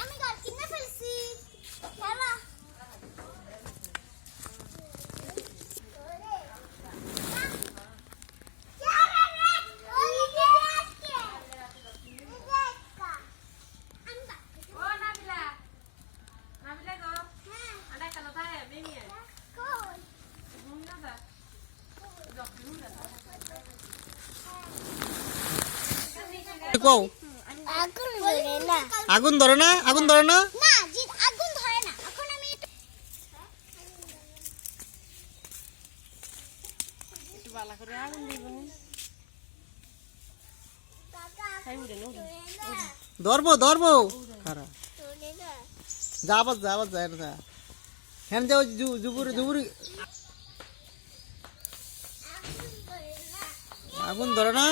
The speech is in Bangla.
আমি গাল কিনে ফেলছি খেলা কও আগুন ধরে না আগুন ধরে না না জি আগুন ধরে না এখন আমি একটু বালা করে আগুন দিব ধরবো ধরবো খারাপ যাবাস যাবাস যায় না হ্যাঁ যাও জুবুরি জুবুরি আগুন ধরে না